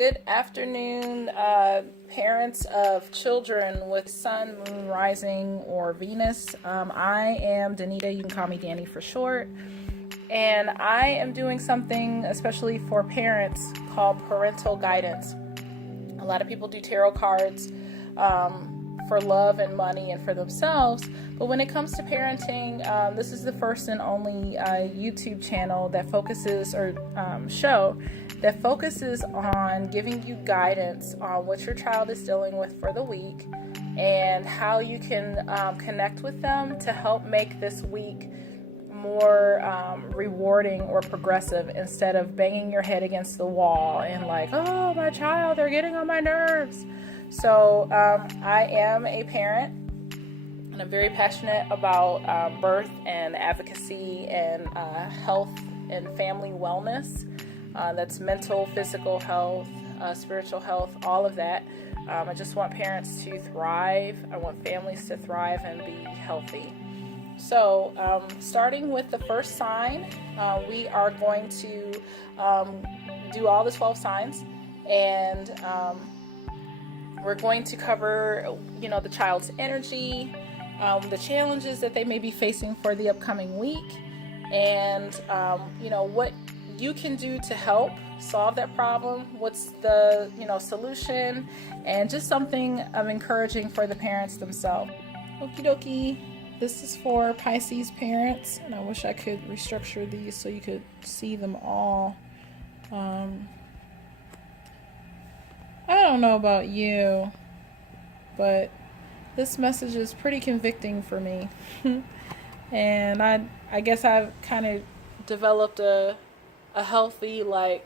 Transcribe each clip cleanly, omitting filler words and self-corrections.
Good afternoon, parents of children with sun, moon, rising, or Venus. I am Danita. You can call me Danny for short. And I am doing something especially for parents called parental guidance. A lot of people do tarot cards for love and money and for themselves. But when it comes to parenting, this is the first and only YouTube channel that focuses, or show that focuses on giving you guidance on what your child is dealing with for the week and how you can connect with them to help make this week more rewarding or progressive, instead of banging your head against the wall and like, oh, my child, they're getting on my nerves. So I am a parent, and I'm very passionate about birth and advocacy and health and family wellness. That's mental, physical health, spiritual health, all of that. I just want parents to thrive. I want families to thrive and be healthy. So starting with the first sign, we are going to do all the 12 signs, and we're going to cover, the child's energy, the challenges that they may be facing for the upcoming week, and, what you can do to help solve that problem. What's the, solution, and just something encouraging for the parents themselves. Okie dokie. This is for Pisces parents, and I wish I could restructure these so you could see them all. I don't know about you, but this message is pretty convicting for me. And I guess I've kind of developed a healthy, I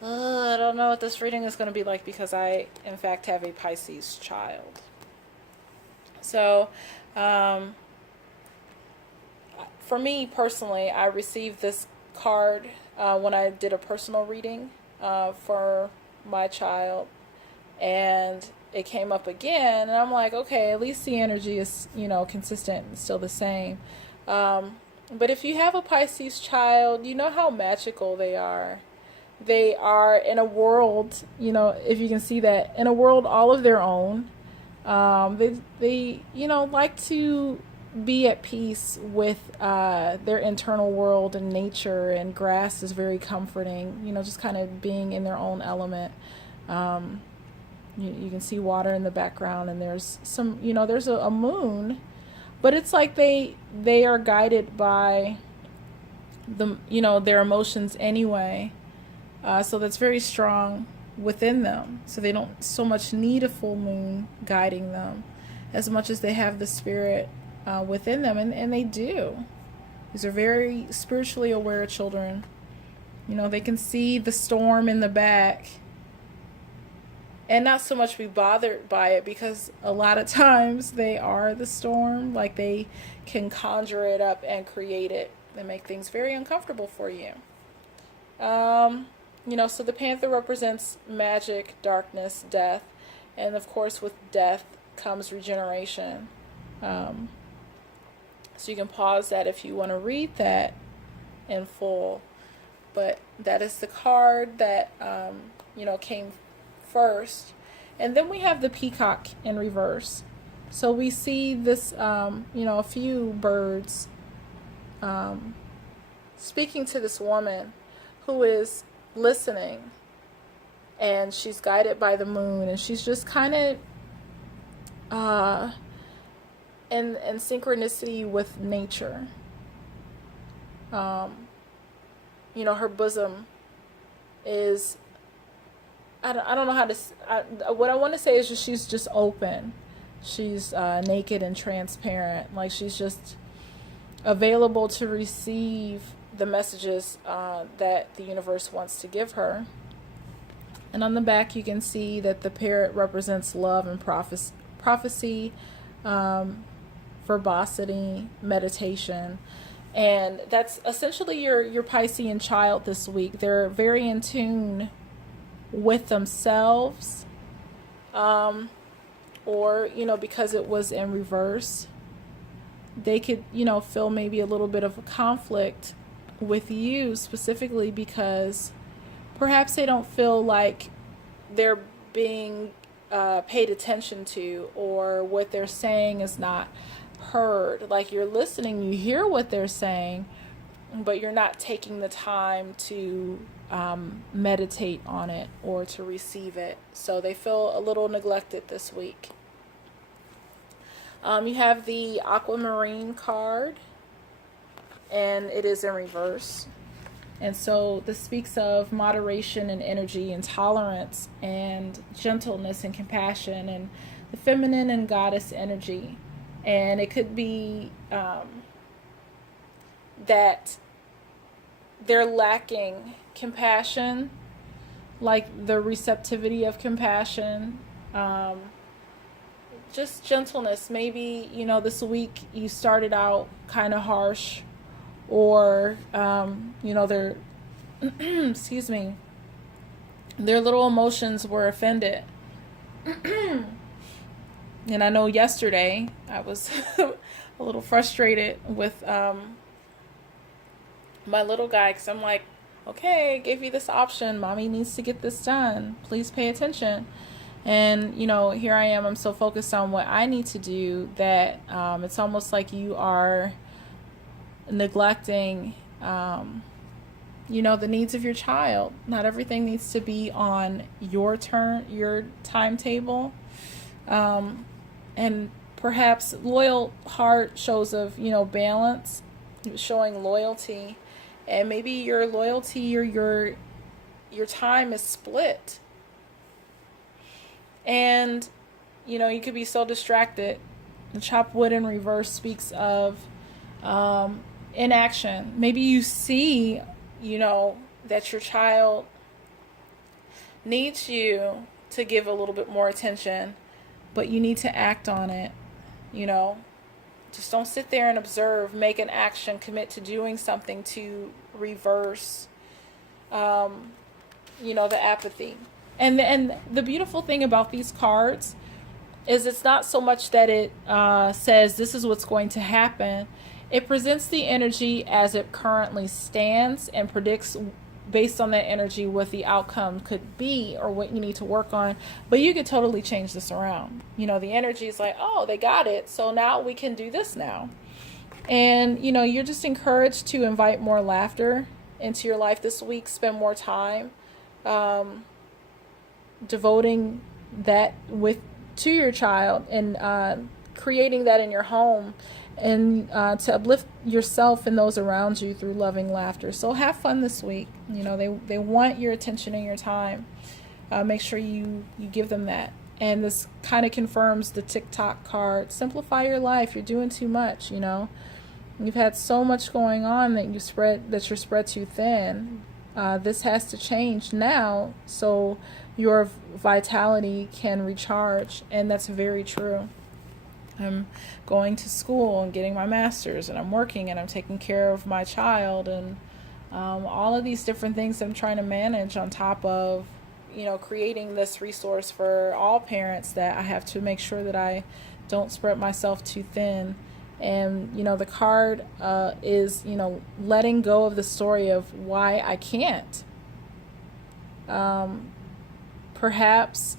don't know what this reading is going to be like, because I, in fact, have a Pisces child. So, for me personally, I received this card when I did a personal reading for my child, and it came up again, and I'm like, okay, at least the energy is, consistent and still the same. But if you have a Pisces child, you know how magical they are. They are in a world, if you can see that, in a world all of their own. They like to be at peace with their internal world and nature, and grass is very comforting, just kind of being in their own element. You can see water in the background, and there's some, there's a moon, but it's like they are guided by their emotions anyway. So that's very strong within them. So they don't so much need a full moon guiding them as much as they have the spirit within them, and they do. These are very spiritually aware children. They can see the storm in the back and not so much be bothered by it, because a lot of times they are the storm. Like, they can conjure it up and create it and make things very uncomfortable for you. So the panther represents magic, darkness, death, and of course with death comes regeneration. So you can pause that if you want to read that in full. But that is the card that, came first. And then we have the peacock in reverse. So we see this, a few birds speaking to this woman who is listening. And she's guided by the moon. And she's just kind of in synchronicity with nature. Her bosom is, I don't know how to, what I want to say is just, she's just open. She's naked and transparent. Like, she's just available to receive the messages that the universe wants to give her. And on the back, you can see that the parrot represents love and prophecy, verbosity, meditation. And that's essentially your Piscean child this week. They're very in tune with themselves, or, because it was in reverse, they could, feel maybe a little bit of a conflict with you specifically, because perhaps they don't feel like they're being paid attention to, or what they're saying is not heard. Like, you're listening, you hear what they're saying, but you're not taking the time to meditate on it or to receive it. So they feel a little neglected this week. You have the aquamarine card, and it is in reverse. And so this speaks of moderation and energy and tolerance and gentleness and compassion and the feminine and goddess energy. And it could be that they're lacking compassion, like the receptivity of compassion, just gentleness. Maybe, this week you started out kind of harsh, or, their, excuse me, their little emotions were offended. And I know yesterday I was a little frustrated with my little guy, because I'm like, okay, I gave you this option. Mommy needs to get this done. Please pay attention. And, here I am. I'm so focused on what I need to do that it's almost like you are neglecting, the needs of your child. Not everything needs to be on your timetable. And perhaps loyal heart shows of, balance, showing loyalty. And maybe your loyalty or your time is split. And, you could be so distracted. The chopped wood in reverse speaks of inaction. Maybe you see, that your child needs you to give a little bit more attention, but you need to act on it. Just don't sit there and observe. Make an action. Commit to doing something to reverse, the apathy. And the beautiful thing about these cards is it's not so much that it says this is what's going to happen. It presents the energy as it currently stands and predicts based on that energy what the outcome could be or what you need to work on. But you could totally change this around. The energy is like, oh, they got it, so now we can do this now. And, you're just encouraged to invite more laughter into your life this week. Spend more time devoting that to your child and creating that in your home, and to uplift yourself and those around you through loving laughter. So have fun this week. They want your attention and your time. Make sure you give them that. And this kind of confirms the TikTok card. Simplify your life. You're doing too much. You've had so much going on that you're spread too thin. This has to change now so your vitality can recharge. And that's very true. I'm going to school and getting my master's, and I'm working, and I'm taking care of my child, and all of these different things I'm trying to manage on top of, creating this resource for all parents, that I have to make sure that I don't spread myself too thin. And, the card is, letting go of the story of why I can't. Perhaps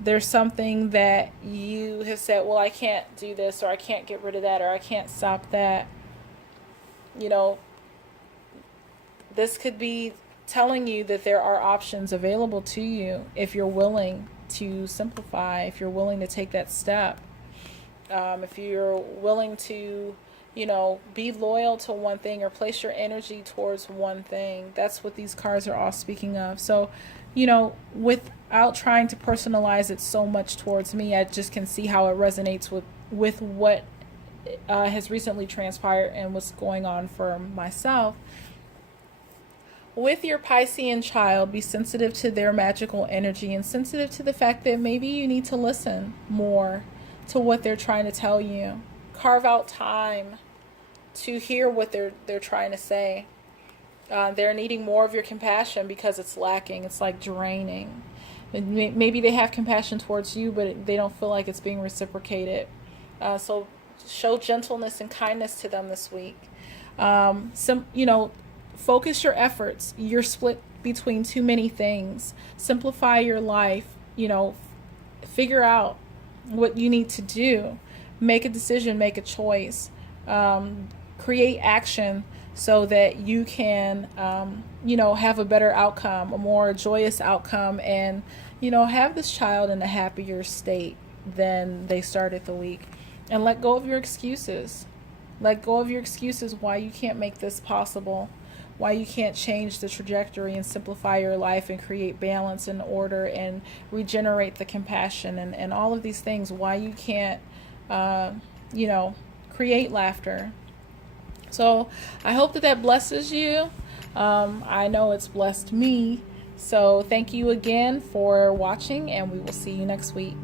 there's something that you have said, well, I can't do this, or I can't get rid of that, or I can't stop that. This could be telling you that there are options available to you if you're willing to simplify, if you're willing to take that step, if you're willing to, be loyal to one thing or place your energy towards one thing. That's what these cards are all speaking of. So, without trying to personalize it so much towards me, I just can see how it resonates with what has recently transpired and what's going on for myself. With your Piscean child, be sensitive to their magical energy and sensitive to the fact that maybe you need to listen more to what they're trying to tell you. Carve out time to hear what they're trying to say. They're needing more of your compassion because it's lacking. It's like draining. Maybe they have compassion towards you, but they don't feel like it's being reciprocated. So show gentleness and kindness to them this week. Focus your efforts. You're split between too many things. Simplify your life, figure out what you need to do, make a decision, make a choice, create action so that you can, have a better outcome, a more joyous outcome, and, have this child in a happier state than they started the week. And let go of your excuses. Let go of your excuses why you can't make this possible, why you can't change the trajectory and simplify your life and create balance and order and regenerate the compassion and all of these things, why you can't, create laughter. So I hope that blesses you. I know it's blessed me. So thank you again for watching, and we will see you next week.